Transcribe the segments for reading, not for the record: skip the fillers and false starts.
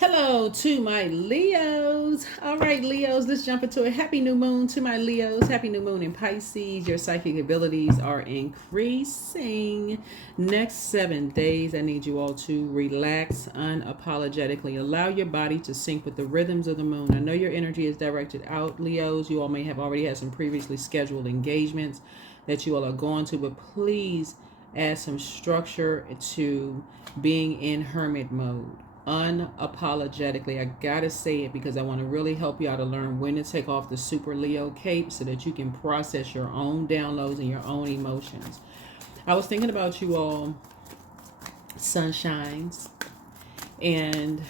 Hello to my Leos. All right, Leos, let's jump into it. Happy new moon to my Leos. Happy new moon in Pisces. Your psychic abilities are increasing. Next 7 days, I need you all to relax unapologetically. Allow your body to sync with the rhythms of the moon. I know your energy is directed out, Leos. You all may have already had some previously scheduled engagements that you all are going to, but please add some structure to being in hermit mode unapologetically. I gotta say it because I want to really help you out to learn when to take off the super Leo cape so that you can process your own downloads and your own emotions. I was thinking about you all, sunshines, and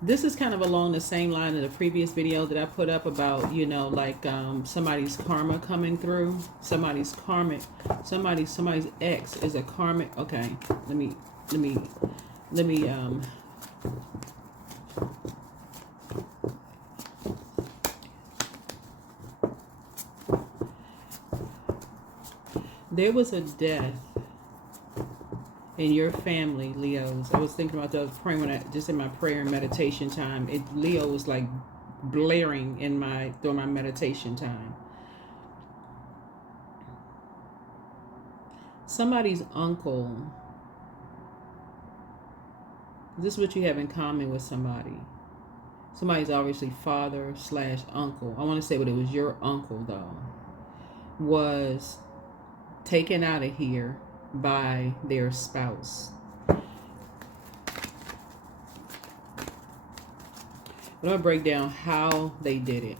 this is kind of along the same line of the previous video that I put up about, like somebody's karma coming through. Somebody's ex is a karmic. Okay, let me there was a death in your family, Leos. I was thinking about that. I was praying just in my prayer and meditation time. Leo was like blaring during my meditation time. Somebody's uncle. This is what you have in common with somebody. Somebody's obviously father/uncle. I want to say what it was your uncle though. Was taken out of here by their spouse. I'm going to break down how they did it.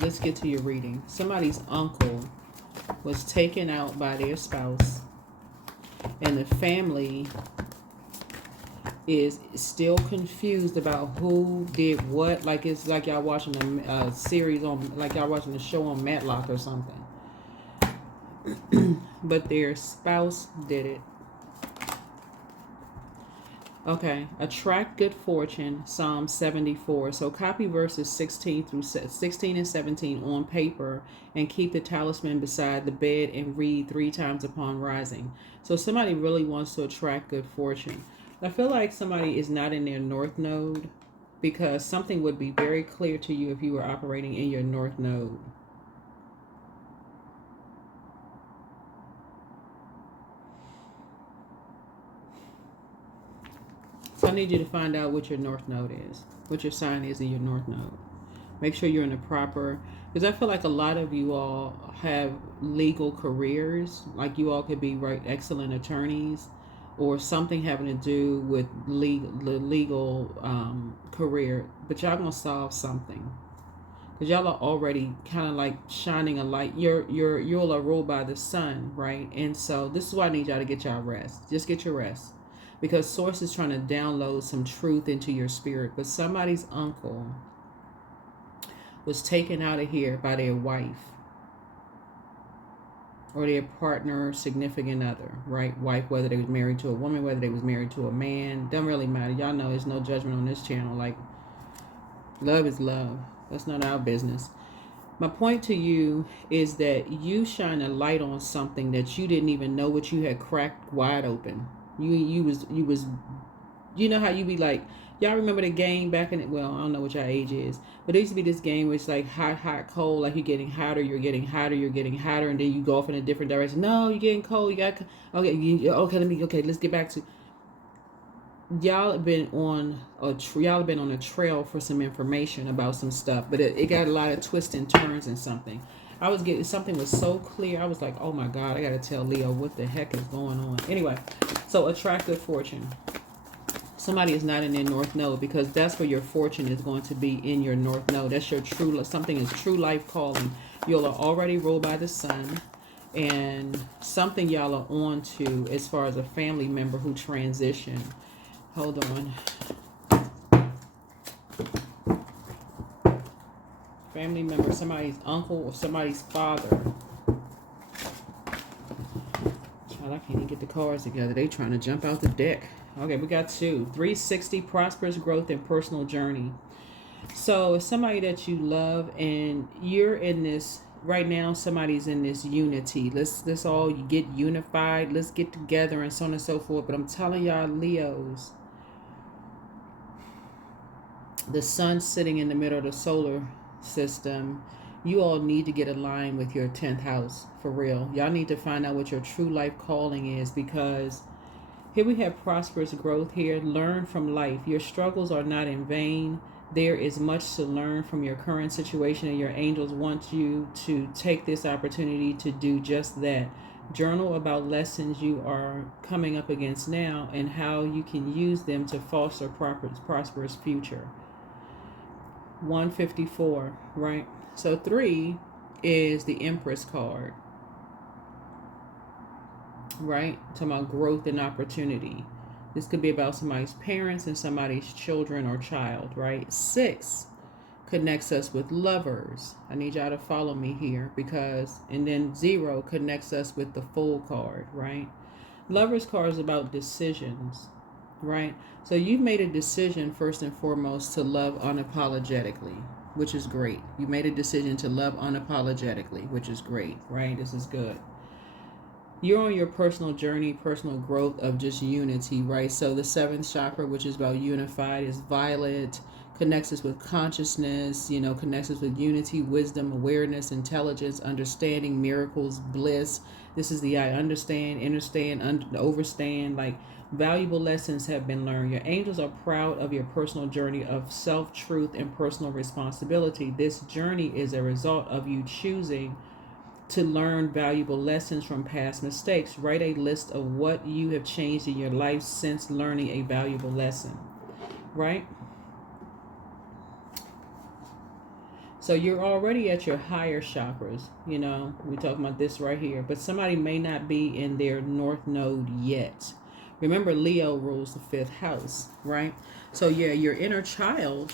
Let's get to your reading. Somebody's uncle was taken out by their spouse, and the family is still confused about who did what. Like it's like y'all watching a series on, like y'all watching a show on Matlock or something. But their spouse did it. Okay, attract good fortune, Psalm 74. So copy verses 16 and 17 on paper and keep the talisman beside the bed and read 3 times upon rising. So somebody really wants to attract good fortune. I feel like somebody is not in their north node because something would be very clear to you if you were operating in your north node. So I need you to find out what your north node is, what your sign is in your north node. Make sure you're in the proper, because I feel like a lot of you all have legal careers, like you all could be excellent attorneys or something having to do with the legal career, but y'all gonna solve something. Because y'all are already kind of like shining a light. You all are ruled by the sun, right? And so this is why I need y'all to get y'all rest. Just get your rest. Because Source is trying to download some truth into your spirit. But somebody's uncle was taken out of here by their wife or their partner, significant other, right? Wife, whether they was married to a woman, whether they was married to a man, doesn't really matter. Y'all know there's no judgment on this channel. Like, love is love. That's not our business. My point to you is that you shine a light on something that you didn't even know what you had cracked wide open. You was you know how you be like, y'all remember the game back in it? Well, I don't know what your age is, but there used to be this game where it's like hot, cold, like you're getting hotter, you're getting hotter, and then you go off in a different direction. No, you're getting cold. You got okay. Let's get back to y'all have been on a trail for some information about some stuff, but it got a lot of twists and turns and something. I was getting something was so clear. I was like, oh my God, I got to tell Leo what the heck is going on. Anyway, so attract good fortune. Somebody is not in their north node because that's where your fortune is going to be, in your north node. That's your something is true life calling. Y'all are already ruled by the sun, and something y'all are on to as far as a family member who transitioned. Hold on. Family member, somebody's uncle or somebody's father. Child, I can't even get the cards together. They trying to jump out the deck. Okay, we got 2. 360, prosperous growth and personal journey. So it's somebody that you love, and you're in this right now somebody's in this unity. Let's all get unified. Let's get together and so on and so forth. But I'm telling y'all, Leos, the sun sitting in the middle of the solar system, you all need to get aligned with your 10th house, for real. Y'all need to find out what your true life calling is, because here we have prosperous growth here. Learn from life. Your struggles are not in vain. There is much to learn from your current situation, and your angels want you to take this opportunity to do just that. Journal about lessons you are coming up against now and how you can use them to foster prosperous future. 154, right? So 3 is the Empress card, right? Talking about growth and opportunity. This could be about somebody's parents and somebody's children or child, right? 6 connects us with lovers. I need y'all to follow me here, because, and then 0 connects us with the Fool card, right? Lovers card is about decisions, right? So you've made a decision first and foremost to love unapologetically, which is great. You made a decision to love unapologetically, which is great, right? This is good. You're on your personal journey, personal growth of just unity, right? So the 7th chakra, which is about unified, is violet, connects us with consciousness, connects us with unity, wisdom, awareness, intelligence, understanding, miracles, bliss. This is the I understand, overstand, like valuable lessons have been learned. Your angels are proud of your personal journey of self-truth and personal responsibility. This journey is a result of you choosing to learn valuable lessons from past mistakes. Write a list of what you have changed in your life since learning a valuable lesson, right? So you're already at your higher chakras, we're talking about this right here, but somebody may not be in their north node yet. Remember, Leo rules the 5th house, right? So yeah, your inner child,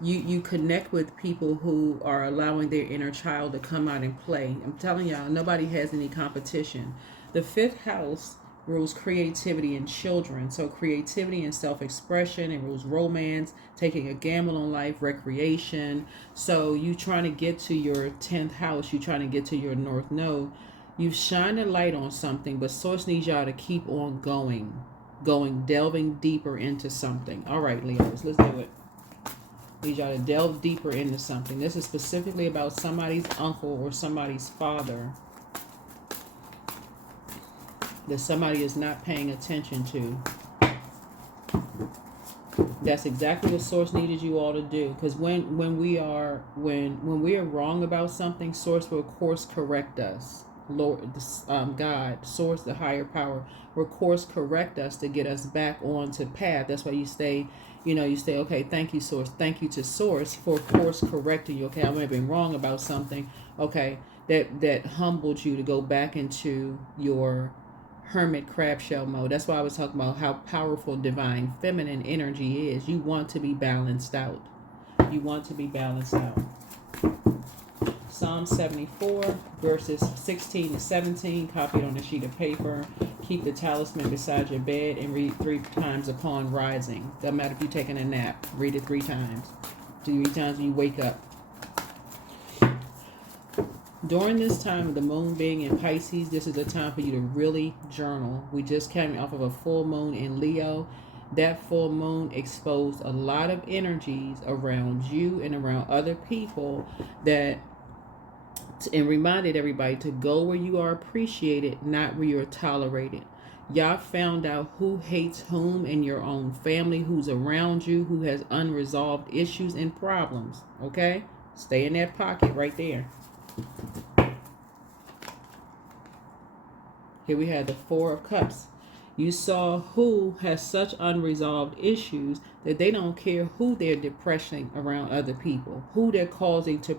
you connect with people who are allowing their inner child to come out and play. I'm telling y'all, nobody has any competition. The 5th house rules creativity in children. So creativity and self-expression. It rules romance, taking a gamble on life, recreation. So you trying to get to your 10th house, you trying to get to your north node. You shine a light on something, but Source needs y'all to keep on delving deeper into something. All right, Leos, let's do it. Need y'all to delve deeper into something. This is specifically about somebody's uncle or somebody's father that somebody is not paying attention to. That's exactly what Source needed you all to do. Because when we are wrong about something, Source will course correct us. Lord, God, Source, the higher power, will course correct us to get us back onto path. That's why you stay, okay, thank you, Source. Thank you to Source for course correcting you. Okay, I may have been wrong about something. Okay, that humbled you to go back into your hermit crab shell mode. That's why I was talking about how powerful divine feminine energy is. You want to be balanced out. You want to be balanced out. Psalm 74, verses 16 to 17, copied on a sheet of paper. Keep the talisman beside your bed and read 3 times upon rising. Doesn't matter if you're taking a nap. Read it 3 times. 3 times when you wake up. During this time of the moon being in Pisces, this is a time for you to really journal. We just came off of a full moon in Leo. That full moon exposed a lot of energies around you and around other people and reminded everybody to go where you are appreciated, not where you're tolerated. Y'all found out who hates whom in your own family, who's around you, who has unresolved issues and problems. Okay? Stay in that pocket right there. Here we have the 4 of Cups. You saw who has such unresolved issues that they don't care who they're depressing around other people, who they're causing to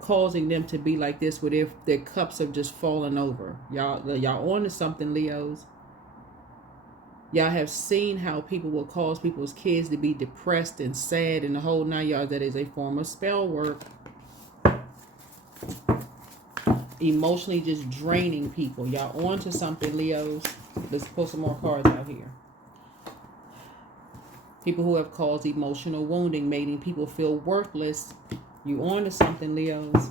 causing them to be like this, with their cups have just fallen over. Y'all on to something, Leos. Y'all have seen how people will cause people's kids to be depressed and sad and the whole 9 yards. That is a form of spell work. Emotionally just draining people. Y'all on to something, Leos. Let's pull some more cards out here. People who have caused emotional wounding, making people feel worthless. You on to something, Leos.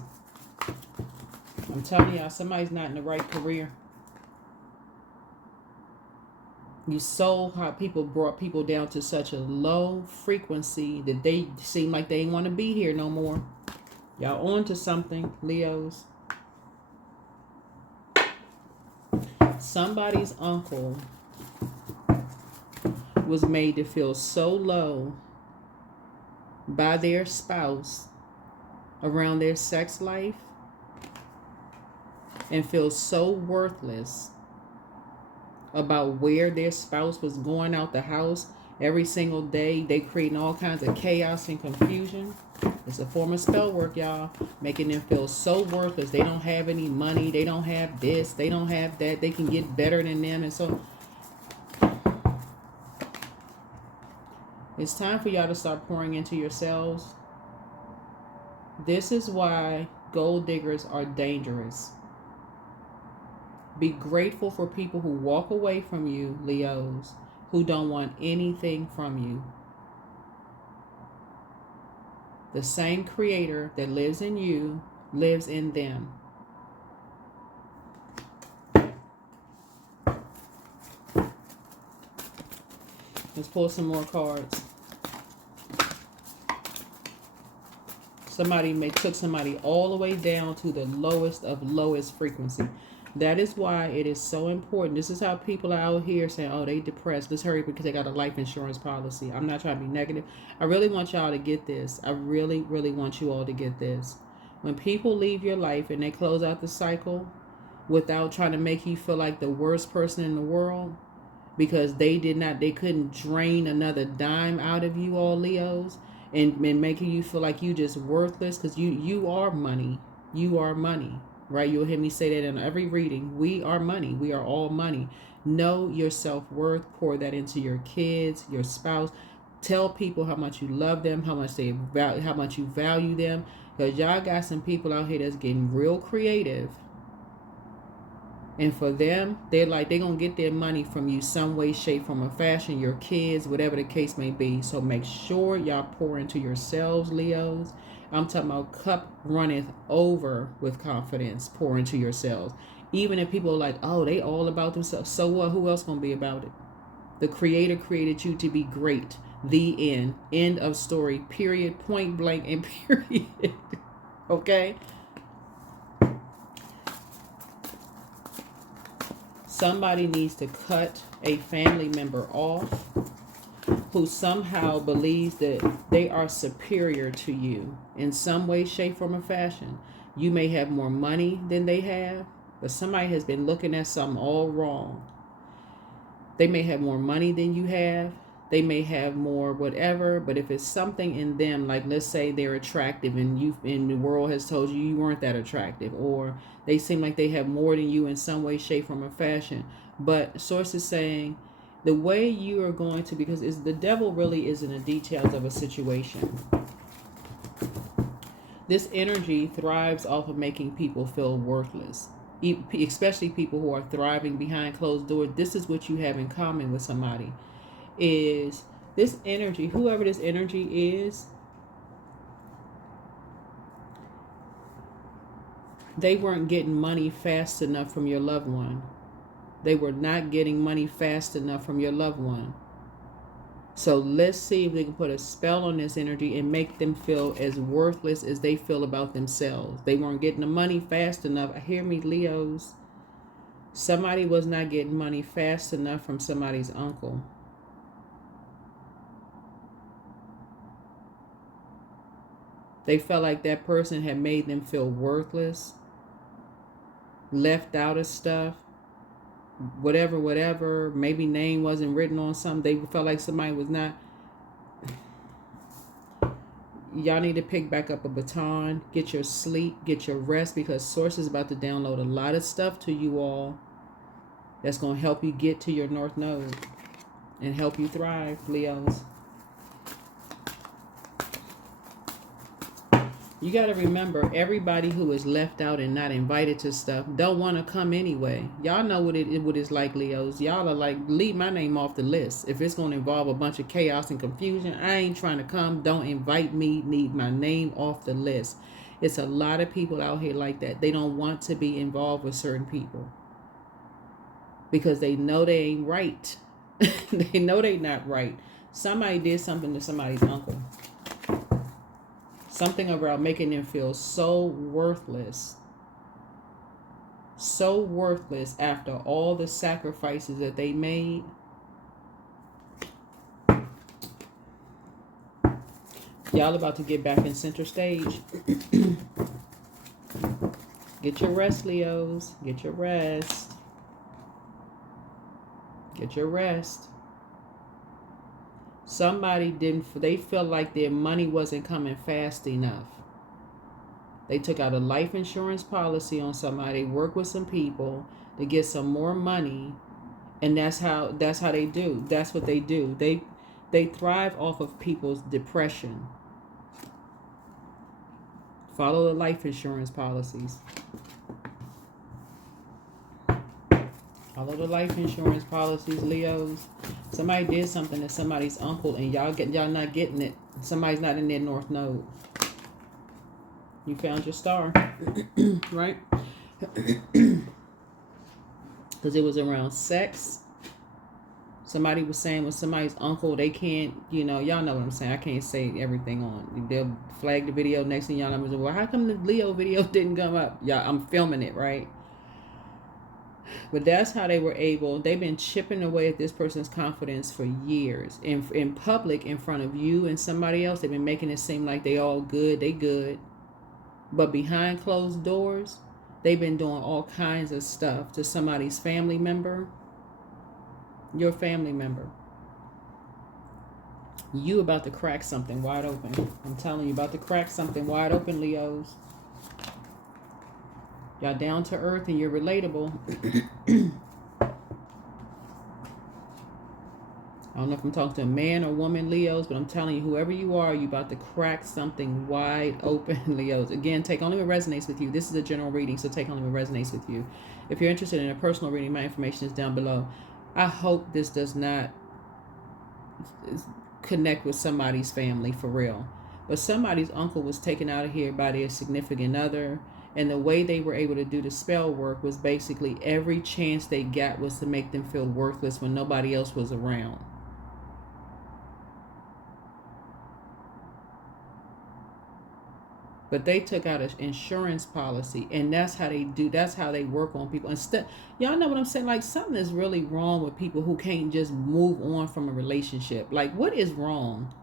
I'm telling y'all, somebody's not in the right career. You saw how people brought people down to such a low frequency that they seem like they ain't want to be here no more. Y'all on to something, Leos. Somebody's uncle was made to feel so low by their spouse around their sex life and feel so worthless about where their spouse was going out the house every single day. They creating all kinds of chaos and confusion. It's a form of spell work, y'all, making them feel so worthless. They don't have any money. They don't have this. They don't have that. They can get better than them. And so it's time for y'all to start pouring into yourselves. This is why gold diggers are dangerous. Be grateful for people who walk away from you, Leos, who don't want anything from you. The same creator that lives in you lives in them. Let's pull some more cards. Somebody took somebody all the way down to the lowest of lowest frequency. That is why it is so important. This is how people are out here saying, oh, they depressed. Let's hurry because they got a life insurance policy. I'm not trying to be negative. I really want y'all to get this. I really, really want you all to get this. When people leave your life and they close out the cycle without trying to make you feel like the worst person in the world because they couldn't drain another dime out of you all, Leos, and making you feel like you just worthless because you are money. You are money. Right? You'll hear me say that in every reading. We are money. We are all money. Know your self-worth. Pour that into your kids, your spouse. Tell people how much you love them, how much you value them. Because y'all got some people out here that's getting real creative. And for them, they're going to get their money from you some way, shape, form, or fashion. Your kids, whatever the case may be. So make sure y'all pour into yourselves, Leos. I'm talking about cup runneth over with confidence. Pour into yourselves. Even if people are like, oh, they all about themselves. So what? Who else going to be about it? The creator created you to be great. The end. End of story. Period. Point blank and period. Okay? Somebody needs to cut a family member off who somehow believes that they are superior to you in some way, shape, form, or fashion. You may have more money than they have, but somebody has been looking at something all wrong. They may have more money than you have. They may have more whatever, but if it's something in them, like let's say they're attractive and the world has told you weren't that attractive, or they seem like they have more than you in some way, shape, form, or fashion. But source is saying the way you are going to, because the devil really is in the details of a situation. This energy thrives off of making people feel worthless, especially people who are thriving behind closed doors. This is what you have in common with somebody. Is this energy, whoever this energy is, they weren't getting money fast enough from your loved one. They were not getting money fast enough from your loved one. So let's see if they can put a spell on this energy and make them feel as worthless as they feel about themselves. They weren't getting the money fast enough. Hear me, Leos. Somebody was not getting money fast enough from somebody's uncle. They felt like that person had made them feel worthless, left out of stuff, whatever. Maybe name wasn't written on something. They felt like somebody was not. Y'all need to pick back up a baton, get your sleep, get your rest, because Source is about to download a lot of stuff to you all that's going to help you get to your North Node and help you thrive, Leos. You got to remember, everybody who is left out and not invited to stuff don't want to come anyway. Y'all know what it's like, Leos. Y'all are like, leave my name off the list. If it's going to involve a bunch of chaos and confusion, I ain't trying to come. Don't invite me. Leave my name off the list. It's a lot of people out here like that. They don't want to be involved with certain people because they know they ain't right. They know they not right. Somebody did something to somebody's uncle. Something about making them feel so worthless. So worthless after all the sacrifices that they made. Y'all about to get back in center stage. Get your rest, Leos. Get your rest. Get your rest. Somebody they felt like their money wasn't coming fast enough. They took out a life insurance policy on somebody, worked with some people to get some more money, and that's how they do. That's what they do. They thrive off of people's depression. Follow the life insurance policies. Follow the life insurance policies, Leos. Somebody did something to somebody's uncle, and y'all not getting it. Somebody's not in their north node. You found your star, right? Because it was around sex. Somebody was saying with somebody's uncle, they can't, y'all know what I'm saying. I can't say everything on. They'll flag the video. Next thing y'all know, well, how come the Leo video didn't come up? Yeah, I'm filming it, right? But that's how they were able. They've been chipping away at this person's confidence for years. In public, in front of you and somebody else, they've been making it seem like they all good. They good. But behind closed doors, they've been doing all kinds of stuff to somebody's family member. Your family member. You about to crack something wide open. I'm telling you, about to crack something wide open, Leos. Y'all down to earth and you're relatable. I don't know if I'm talking to a man or woman, Leos, but I'm telling you, whoever you are, you about to crack something wide open, Leos. Again, take only what resonates with you. This is a general reading, so take only what resonates with you. If you're interested in a personal reading, my information is down below. I hope this does not connect with somebody's family for real. But somebody's uncle was taken out of here by their significant other. And the way they were able to do the spell work was basically every chance they got was to make them feel worthless when nobody else was around. But they took out an insurance policy, and that's how they do. That's how they work on people. Instead, y'all know what I'm saying? Like, something is really wrong with people who can't just move on from a relationship. Like, what is wrong?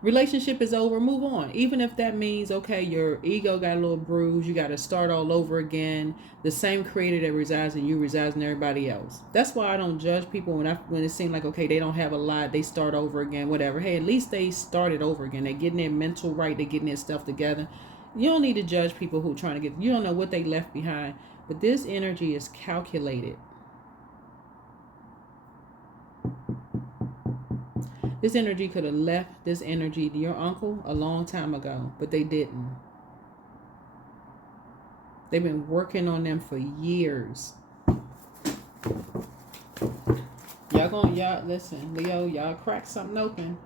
Relationship is over, move on. Even if that means, okay, your ego got a little bruised, you got to start all over again. The same creator that resides in you resides in everybody else. That's why I don't judge people when it seems like, okay, they don't have a lot, they start over again, whatever. Hey, at least they started over again. They're getting their mental right, they're getting their stuff together. You don't need to judge people who are trying to you don't know what they left behind. But this energy is calculated. This energy could have left this energy to your uncle a long time ago, but they didn't. They've been working on them for years. Y'all listen, Leo, y'all cracked something open.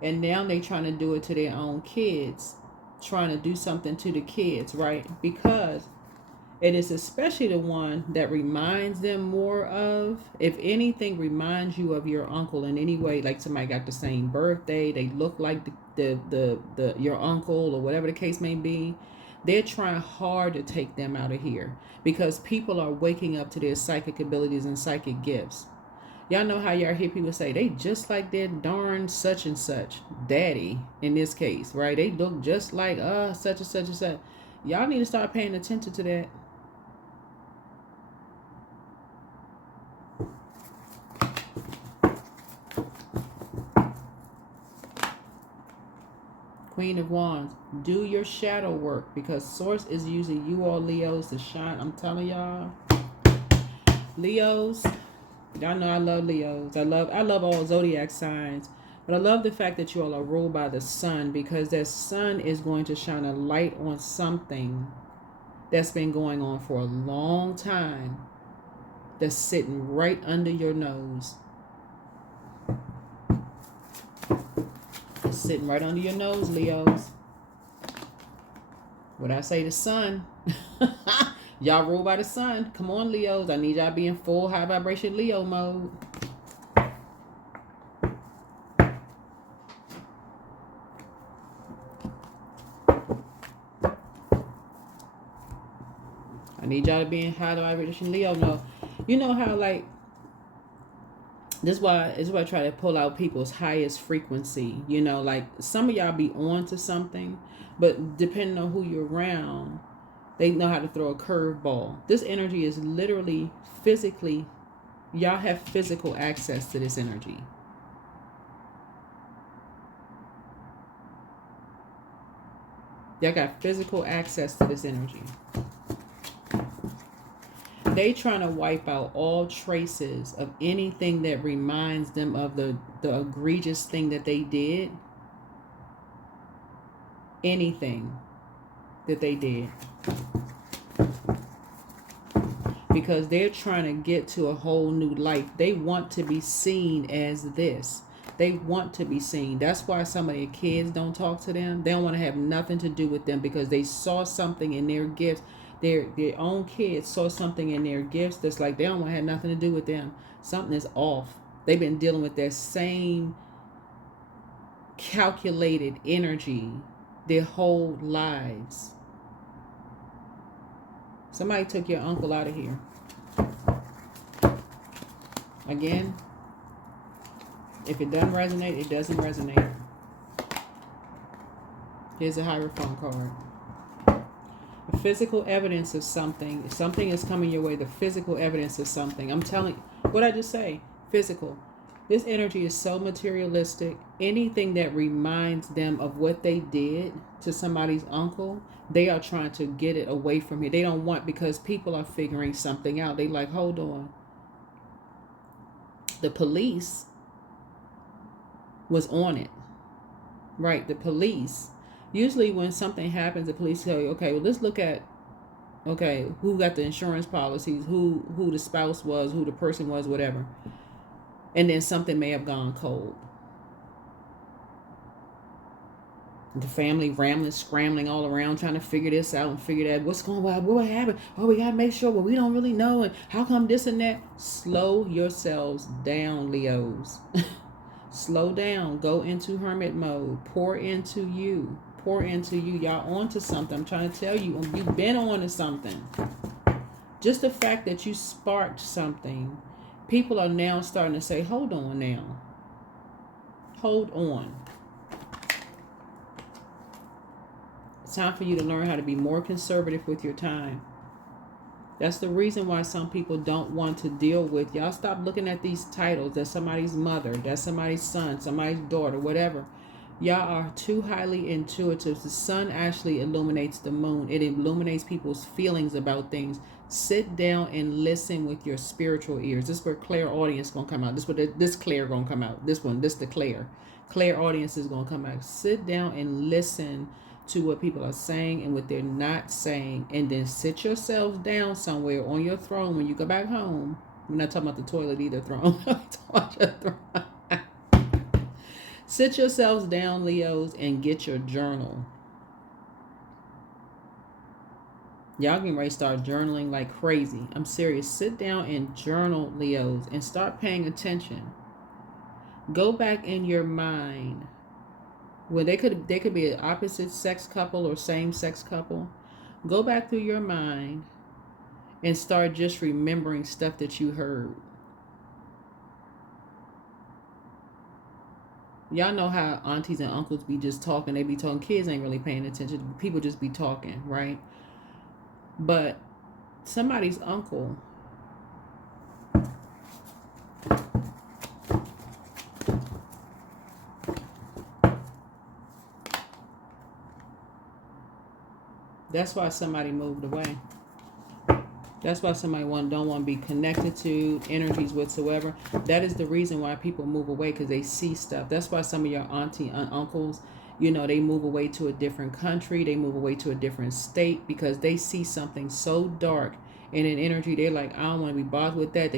And now they trying to do it to their own kids. Trying to do something to the kids, right? Because it is especially the one that reminds them more of, if anything reminds you of your uncle in any way, like somebody got the same birthday, they look like the your uncle or whatever the case may be. They're trying hard to take them out of here because people are waking up to their psychic abilities and psychic gifts. Y'all know how y'all hear people say they just like their darn such and such daddy in this case, right? They look just like such and such and such. Y'all need to start paying attention to that. Queen of Wands, do your shadow work because Source is using you all Leos to shine. I'm telling y'all, Leos, y'all know I love Leos. I love all zodiac signs, but I love the fact that you all are ruled by the sun because that sun is going to shine a light on something that's been going on for a long time that's sitting right under your nose. Sitting right under your nose, Leos. What I say, the sun. Y'all rule by the sun. Come on, Leos. I need y'all to be in full high vibration Leo mode. I need y'all to be in high vibration Leo mode. You know how, like, this is why I try to pull out people's highest frequency. You know, like, some of y'all be on to something, but depending on who you're around, they know how to throw a curveball. This energy is literally physically, y'all have physical access to this energy. Y'all got physical access to this energy. They trying to wipe out all traces of anything that reminds them of the egregious thing that they did. Anything that they did. Because they're trying to get to a whole new life. They want to be seen as this. They want to be seen. That's why some of their kids don't talk to them. They don't want to have nothing to do with them because they saw something in their gifts. Their own kids saw something in their gifts that's like they don't want to have nothing to do with them. Something is off. They've been dealing with that same calculated energy their whole lives. Somebody took your uncle out of here. Again, if it doesn't resonate, it doesn't resonate. Here's a Hierophant card. The physical evidence of something. If something is coming your way, the physical evidence of something. I'm telling you, what I just say? Physical. This energy is so materialistic. Anything that reminds them of what they did to somebody's uncle, they are trying to get it away from you. They don't want, because people are figuring something out. They like, hold on. The police was on it. Right, the police. Usually when something happens, the police tell you, okay, well, let's look at, okay, who got the insurance policies, who the spouse was, who the person was, whatever. And then something may have gone cold. The family rambling, scrambling all around, trying to figure this out and figure that, what's going on, what happened? Oh, we got to make sure, but we don't really know. And how come this and that? Slow yourselves down, Leos. Slow down. Go into hermit mode. Pour into you. Pour into you. Y'all onto something. I'm trying to tell you, you've been on to something. Just the fact that you sparked something, people are now starting to say, hold on now. Hold on. It's time for you to learn how to be more conservative with your time. That's the reason why some people don't want to deal with. Y'all stop looking at these titles. That's somebody's mother. That's somebody's son, somebody's daughter, whatever. Y'all are too highly intuitive. The sun actually illuminates the moon. It illuminates people's feelings about things. Sit down and listen with your spiritual ears. This is where clairaudience is going to come out. This is where this clair going to come out. This one, this the clair. Clairaudience is going to come out. Sit down and listen to what people are saying and what they're not saying, and then sit yourselves down somewhere on your throne when you go back home. We're not talking about the toilet either, throne. We're talking about your throne. Sit yourselves down, Leos, and get your journal. Y'all getting ready to start journaling like crazy. I'm serious. Sit down and journal, Leos, and start paying attention. Go back in your mind. Well, they could be an opposite sex couple or same sex couple. Go back through your mind and start just remembering stuff that you heard. Y'all know how aunties and uncles be just talking. They be talking. Kids ain't really paying attention. People just be talking, right? But somebody's uncle, that's why somebody moved away. That's why somebody don't want to be connected to energies whatsoever. That is the reason why people move away, because they see stuff. That's why some of your auntie and uncles, you know, they move away to a different country. They move away to a different state because they see something so dark And in energy, they're like, I don't want to be bothered with that.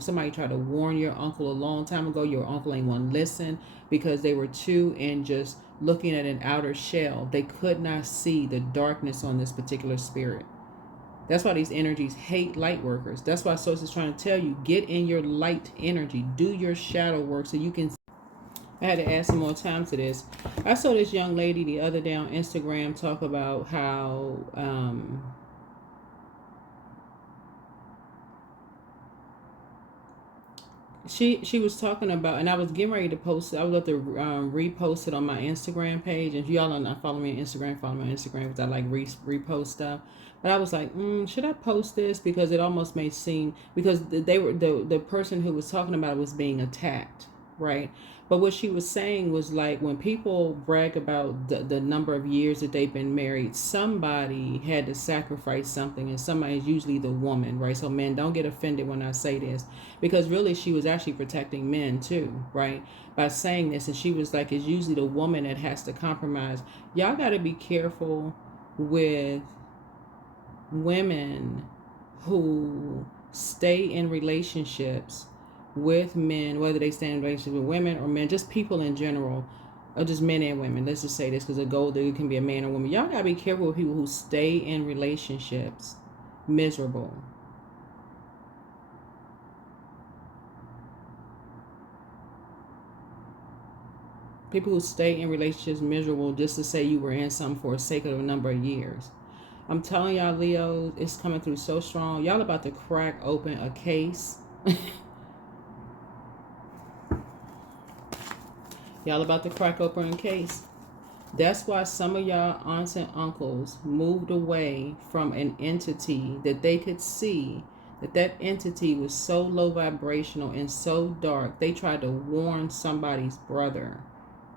Somebody tried to warn your uncle a long time ago. Your uncle ain't want to listen because they were too in just looking at an outer shell. They could not see the darkness on this particular spirit. That's why these energies hate light workers. That's why Source is trying to tell you, get in your light energy. Do your shadow work so you can. I had to add some more time to this. I saw this young lady the other day on Instagram talk about how she was talking about, and I was getting ready to post it. I would love to repost it on my Instagram page. And if y'all are not following me on Instagram, follow me on Instagram because I like repost stuff. But I was like, should I post this? Because it almost may seem, because the person who was talking about it was being attacked, right? But what she was saying was like, when people brag about the number of years that they've been married, somebody had to sacrifice something, and somebody is usually the woman, right? So men, don't get offended when I say this, because really she was actually protecting men too, right? By saying this, and she was like, it's usually the woman that has to compromise. Y'all got to be careful with women who stay in relationships with men, whether they stay in relationships with women or men, just people in general, or just men and women. Let's just say this, because a gold digger can be a man or woman. Y'all gotta be careful with people who stay in relationships miserable. People who stay in relationships miserable just to say you were in something for the sake of a number of years. I'm telling y'all, Leo, it's coming through so strong. Y'all about to crack open a case. Y'all about to crack open a case. That's why some of y'all aunts and uncles moved away from an entity that they could see that entity was so low vibrational and so dark. They tried to warn somebody's brother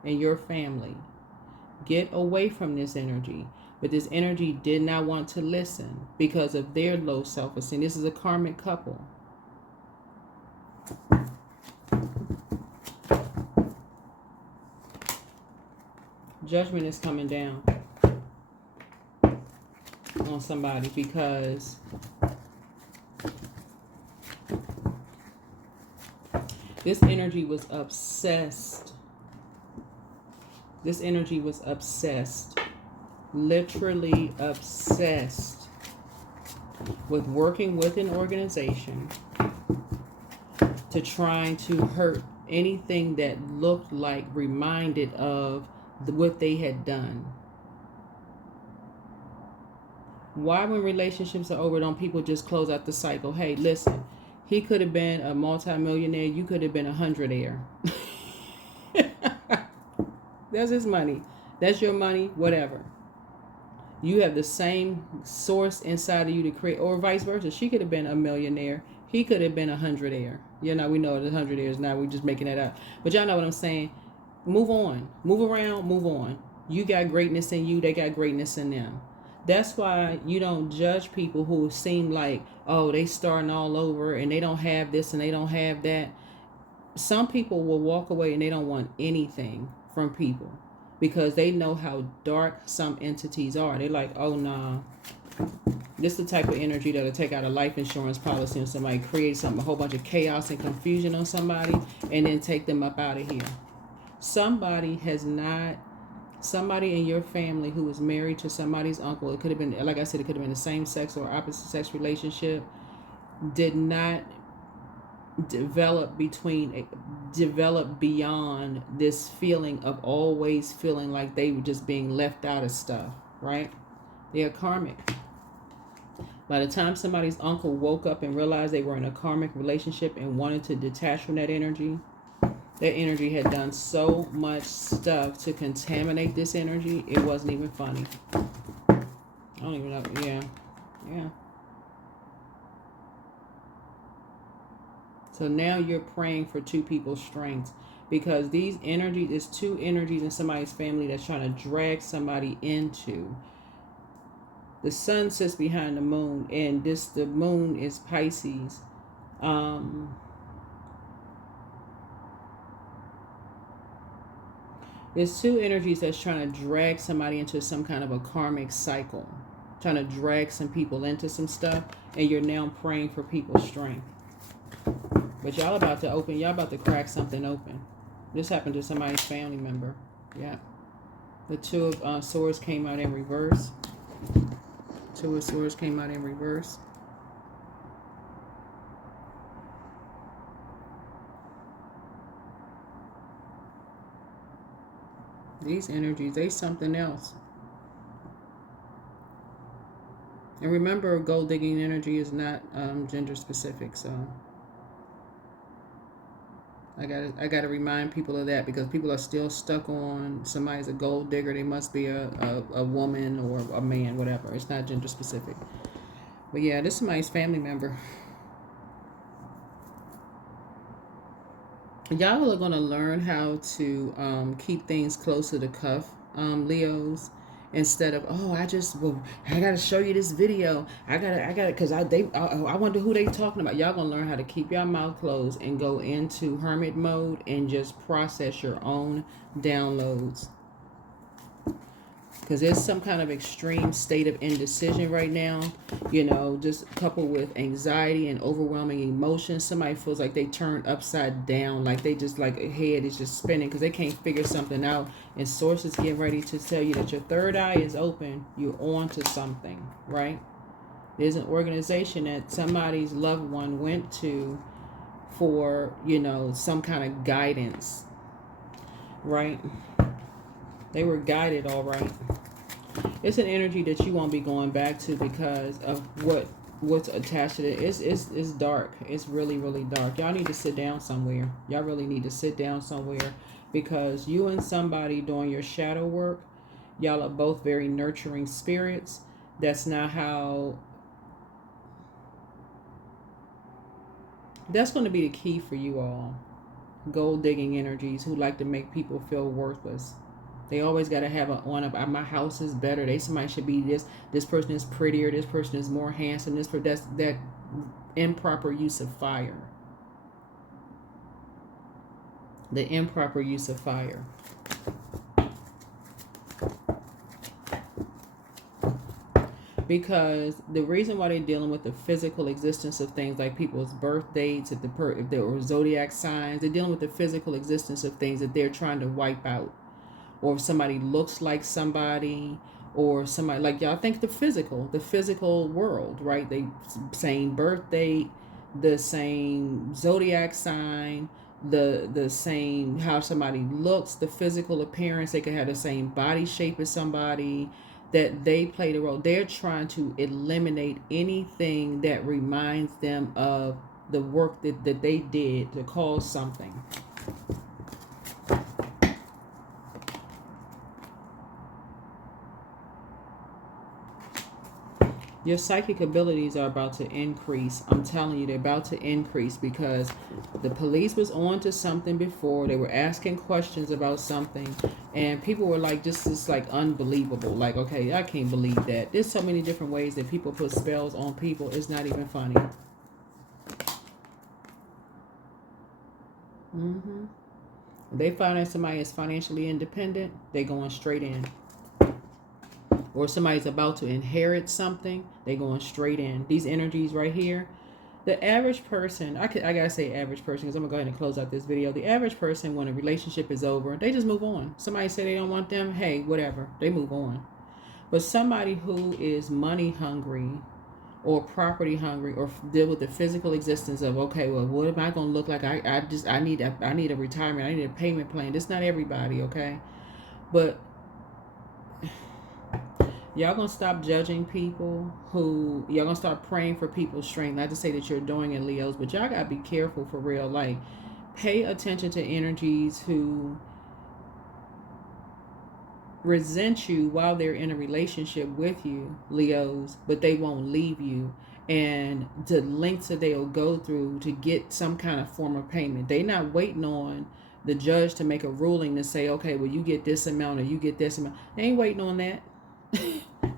in your family. Get away from this energy. But this energy did not want to listen because of their low self-esteem. This is a karmic couple. Judgment is coming down on somebody because this energy was obsessed. This energy was obsessed. Literally obsessed with working with an organization to trying to hurt anything that looked like, reminded of what they had done. Why, when relationships are over, don't people just close out the cycle? Hey, listen, he could have been a multimillionaire. You could have been a hundredaire. That's his money. That's your money, whatever. You have the same source inside of you to create, or vice versa. She could have been a millionaire. He could have been a hundredaire. You know, we know the hundredaires now. We're just making that up. But y'all know what I'm saying. Move on. Move around. Move on. You got greatness in you. They got greatness in them. That's why you don't judge people who seem like, oh, they starting all over and they don't have this and they don't have that. Some people will walk away and they don't want anything from people because they know how dark some entities are. They're like, oh, nah. This is the type of energy that'll take out a life insurance policy on somebody, create something, a whole bunch of chaos and confusion on somebody, and then take them up out of here. Somebody in your family who was married to somebody's uncle, it could have been, like I said, it could have been the same sex or opposite sex relationship, did not develop beyond this feeling of always feeling like they were just being left out of stuff, right? They are karmic. By the time somebody's uncle woke up and realized they were in a karmic relationship and wanted to detach from that energy had done so much stuff to contaminate this energy, it wasn't even funny. I don't even know. Yeah. So now you're praying for two people's strengths, because these energies, there's two energies in somebody's family that's trying to drag somebody into. The sun sits behind the moon, and the moon is Pisces. There's two energies that's trying to drag somebody into some kind of a karmic cycle, trying to drag some people into some stuff, and you're now praying for people's strength. But y'all about to open, y'all about to crack something open. This happened to somebody's family member. Yeah. The Two of Swords came out in reverse. Two of Swords came out in reverse. These energies, they something else. And remember, gold digging energy is not gender specific, so I gotta remind people of that, because people are still stuck on somebody's a gold digger, they must be a woman or a man, whatever. It's not gender specific. But yeah, this is somebody's family member. Y'all are gonna learn how to keep things close to the cuff, Leos. Instead of, oh, I gotta show you this video. I gotta, cause I wonder who they talking about. Y'all gonna learn how to keep your mouth closed and go into hermit mode and just process your own downloads. Because there's some kind of extreme state of indecision right now, you know, just coupled with anxiety and overwhelming emotions. Somebody feels like they turned upside down, like they just, like a head is just spinning because they can't figure something out. And sources get ready to tell you that your third eye is open. You're on to something, right? There's an organization that somebody's loved one went to for, you know, some kind of guidance, right? They were guided, all right. It's an energy that you won't be going back to because of what's attached to it. It's dark. It's really, really dark. Y'all need to sit down somewhere. Y'all really need to sit down somewhere, because you and somebody doing your shadow work, y'all are both very nurturing spirits. That's not how... That's going to be the key for you all. Gold digging energies who like to make people feel worthless. They always got to have my house is better. Somebody should be this person is prettier. This person is more handsome. That's that improper use of fire. The improper use of fire. Because the reason why they're dealing with the physical existence of things like people's birth dates, if there were zodiac signs, they're dealing with the physical existence of things that they're trying to wipe out. Or if somebody looks like somebody, or somebody, like, y'all think the physical world, right? They same birth date, the same zodiac sign, the same how somebody looks, the physical appearance. They could have the same body shape as somebody, that they play the role. They're trying to eliminate anything that reminds them of the work that they did to cause something. Your psychic abilities are about to increase. I'm telling you, they're about to increase, because the police was on to something before. They were asking questions about something, and people were like, this is like unbelievable. Like, okay, I can't believe that. There's so many different ways that people put spells on people. It's not even funny. They find that somebody is financially independent, they going straight in. Or somebody's about to inherit something, they going straight in. These energies right here, the average person, I gotta say average person, because I'm gonna go ahead and close out this video. The average person, when a relationship is over, they just move on. Somebody say they don't want them, hey, whatever, they move on. But somebody who is money hungry or property hungry, or deal with the physical existence of, okay, well, what am I gonna look like? I need a retirement, I need a payment plan. It's not everybody, okay? But y'all gonna stop judging people y'all gonna start praying for people's strength. Not to say that you're doing it, Leos, but y'all gotta be careful for real. Like, pay attention to energies who resent you while they're in a relationship with you, Leos, but they won't leave you. And the lengths that they'll go through to get some kind of form of payment. They're not waiting on the judge to make a ruling to say, okay, well, you get this amount or you get this amount. They ain't waiting on that.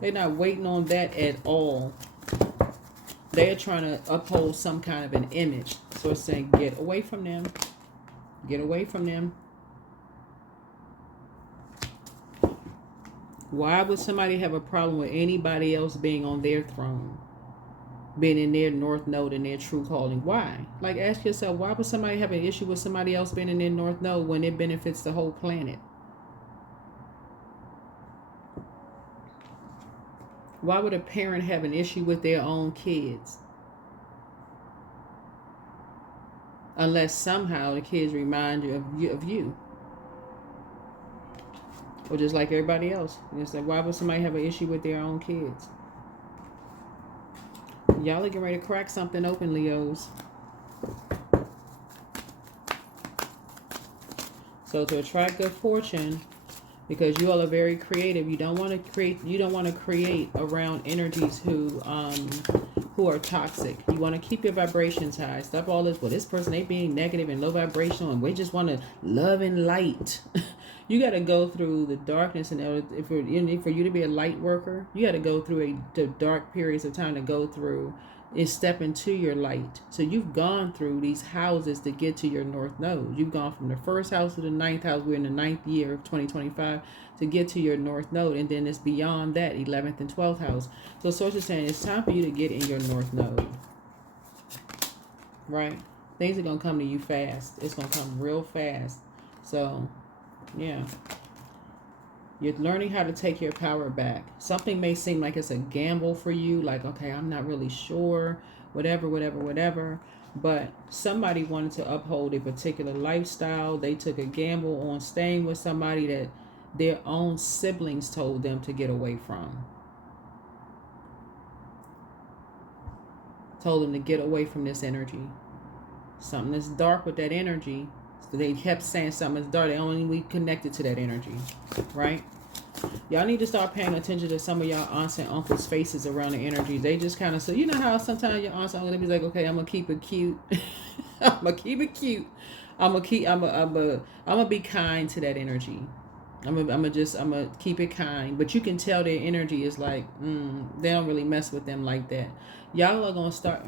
They're not waiting on that at all. They're trying to uphold some kind of an image. So it's saying, get away from them. Get away from them. Why would somebody have a problem with anybody else being on their throne? Being in their north node and their true calling? Why? Like, ask yourself, why would somebody have an issue with somebody else being in their north node when it benefits the whole planet? Why would a parent have an issue with their own kids? Unless somehow the kids remind you of you. Or just like everybody else. It's like, why would somebody have an issue with their own kids? Y'all are getting ready to crack something open, Leos. So to attract good fortune, because you all are very creative, you don't want to create around energies who are toxic. You want to keep your vibrations high. Stop all this, well, this person, they being negative and low vibrational, and we just want to love and light. You got to go through the darkness, and for you to be a light worker, you got to go through the dark periods of time to go through and step into your light. So you've gone through these houses to get to your north node. You've gone from the first house to the ninth house. We're in the ninth year of 2025 to get to your north node, and then it's beyond that, 11th and 12th house. So Source is saying it's time for you to get in your north node, right? Things are gonna come to you fast. It's gonna come real fast. So yeah, you're learning how to take your power back. Something may seem like it's a gamble for you, like, okay, I'm not really sure, whatever. But somebody wanted to uphold a particular lifestyle. They took a gamble on staying with somebody that their own siblings told them to get away from. Told them to get away from this energy. Something that's dark with that energy. They kept saying something is dark. They only we connected to that energy, right? Y'all need to start paying attention to some of y'all aunts and uncles' faces around the energy. They just kind of, so you know how sometimes your aunts and uncles, they be like, okay, I'm gonna keep it cute. I'm gonna keep it cute. I'm gonna be kind to that energy. I'm gonna keep it kind. But you can tell their energy is like, they don't really mess with them like that. Y'all are gonna start.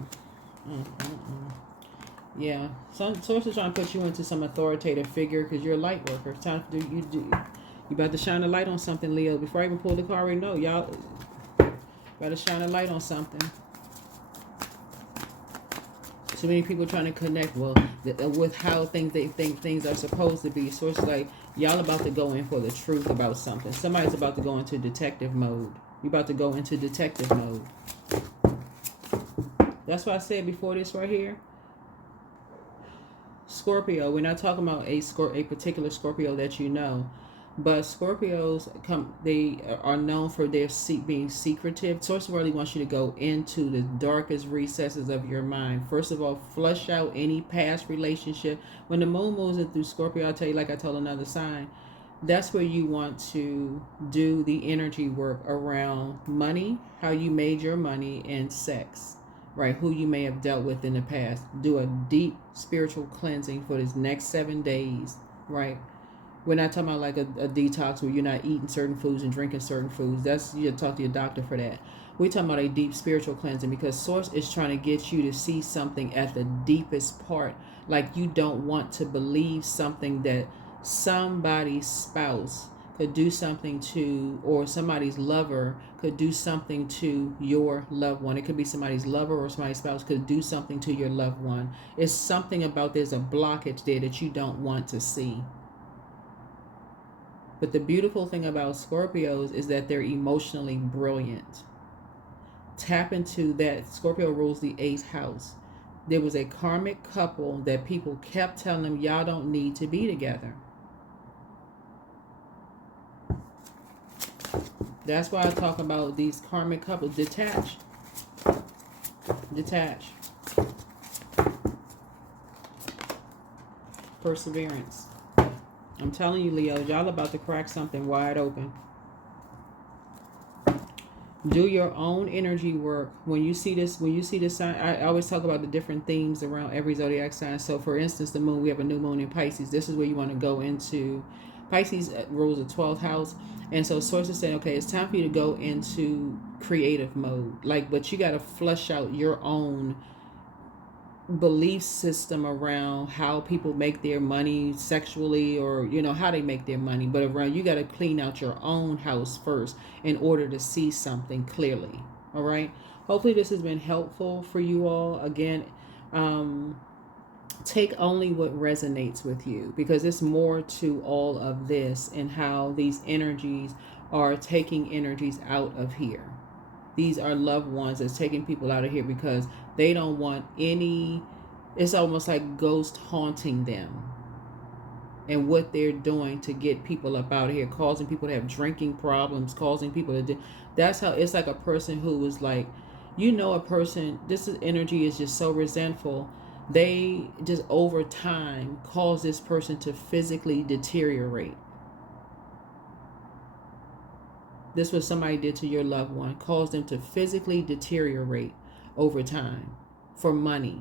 Yeah, some sources trying to put you into some authoritative figure because you're a light worker. It's time to you about to shine a light on something, Leo. Before I even pull the card, already know y'all about to shine a light on something. Too many people trying to connect with how they think things are supposed to be. Sources like y'all about to go in for the truth about something. Somebody's about to go into detective mode. You're about to go into detective mode. That's why I said before this right here. Scorpio, we're not talking about a particular Scorpio that you know, but Scorpios they are known for their being secretive. Source really wants you to go into the darkest recesses of your mind. First of all, flush out any past relationship. When the moon moves in through Scorpio, I'll tell you, like I told another sign, that's where you want to do the energy work around money, how you made your money, and sex. Right, who you may have dealt with in the past. Do a deep spiritual cleansing for this next 7 days, right? We're not talking about like a detox where you're not eating certain foods and drinking certain foods. That's, you talk to your doctor for that. We're talking about a deep spiritual cleansing because Source is trying to get you to see something at the deepest part. Like you don't want to believe something that somebody's spouse could do something to, or somebody's lover could do something to your loved one. It could be somebody's lover or somebody's spouse could do something to your loved one. It's something about there's a blockage there that you don't want to see. But the beautiful thing about Scorpios is that they're emotionally brilliant. Tap into that. Scorpio rules the 8th house. There was a karmic couple that people kept telling them, y'all don't need to be together. That's why I talk about these karmic couples. Detach. Perseverance. I'm telling you, Leo, y'all about to crack something wide open. Do your own energy work. When you see this sign, I always talk about the different themes around every zodiac sign. So for instance, the moon, we have a new moon in Pisces. This is where you want to go into. Pisces rules the 12th house. And so Source is saying, okay, it's time for you to go into creative mode. But you got to flush out your own belief system around how people make their money sexually, or you know how they make their money, but around, you got to clean out your own house first in order to see something clearly. All right, hopefully this has been helpful for you all. Again, take only what resonates with you, because it's more to all of this, and how these energies are taking energies out of here. These are loved ones that's taking people out of here because they don't want any, it's almost like ghost haunting them, and what they're doing to get people up out of here, causing people to have drinking problems, causing people to that's how it's like a person who is like, you know, a person, energy is just so resentful. They just over time cause this person to physically deteriorate. This was somebody did to your loved one, caused them to physically deteriorate over time for money.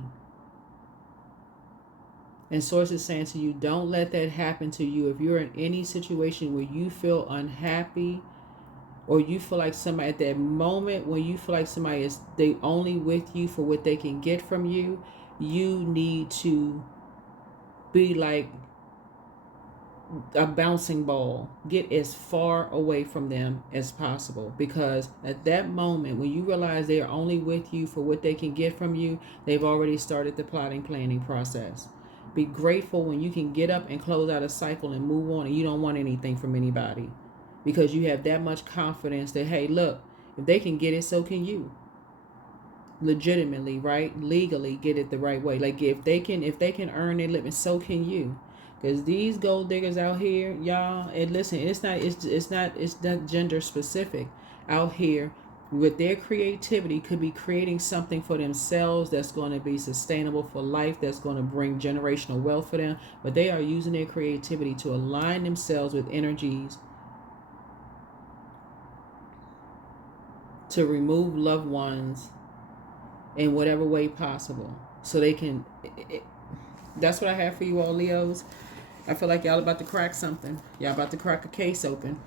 And Source is saying to you, don't let that happen to you. If you're in any situation where you feel unhappy, or you feel like somebody at that moment when you feel like somebody is they only with you for what they can get from you, you need to be like a bouncing ball. Get as far away from them as possible, because at that moment when you realize they are only with you for what they can get from you, they've already started the plotting, planning process. Be grateful when you can get up and close out a cycle and move on, and you don't want anything from anybody, because you have that much confidence that, hey, look, if they can get it, so can you. Legitimately, right? Legally get it the right way. Like if they can earn their living, so can you. Because these gold diggers out here, y'all, and listen, it's not gender specific. Out here with their creativity, could be creating something for themselves that's going to be sustainable for life, that's going to bring generational wealth for them. But they are using their creativity to align themselves with energies to remove loved ones in whatever way possible, so they can. That's what I have for you all, Leos. I feel like y'all about to crack something. Y'all about to crack a case open.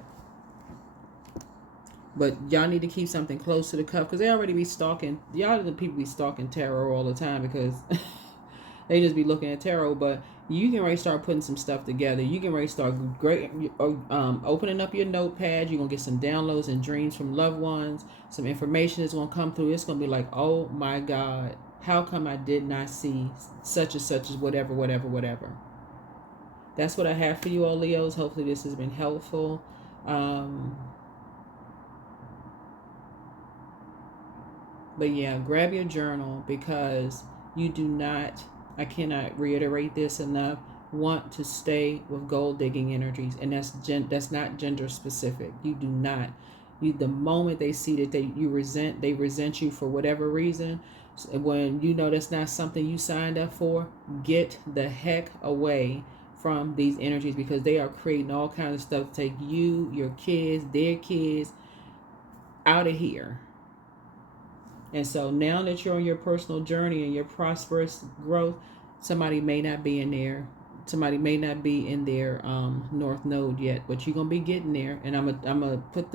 But y'all need to keep something close to the cuff, because they already be stalking. Y'all are the people be stalking tarot all the time, because they just be looking at tarot. But you can already start putting some stuff together. You can already start opening up your notepad. You're going to get some downloads and dreams from loved ones. Some information is going to come through. It's going to be like, oh my God, how come I did not see such and such as whatever. That's what I have for you all, Leos. Hopefully this has been helpful. But yeah, grab your journal, because you do not, I cannot reiterate this enough, want to stay with gold digging energies. And that's not gender specific. You do not. The moment they see that they resent you for whatever reason, when you know that's not something you signed up for, get the heck away from these energies, because they are creating all kinds of stuff to take you, your kids, their kids out of here. And so now that you're on your personal journey and your prosperous growth, somebody may not be in there. Somebody may not be in their North Node yet, but you're gonna be getting there. And I'm gonna put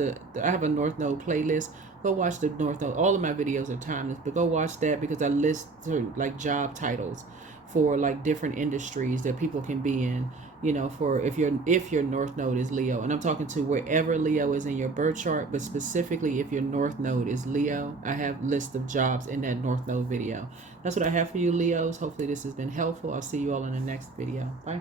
I have a North Node playlist. Go watch the North Node. All of my videos are timeless, but go watch that, because I list like job titles for like different industries that people can be in. You know, for if your North Node is Leo, and I'm talking to wherever Leo is in your birth chart, but specifically if your North Node is Leo, I have list of jobs in that North Node video. That's what I have for you, Leos. Hopefully this has been helpful. I'll see you all in the next video. Bye.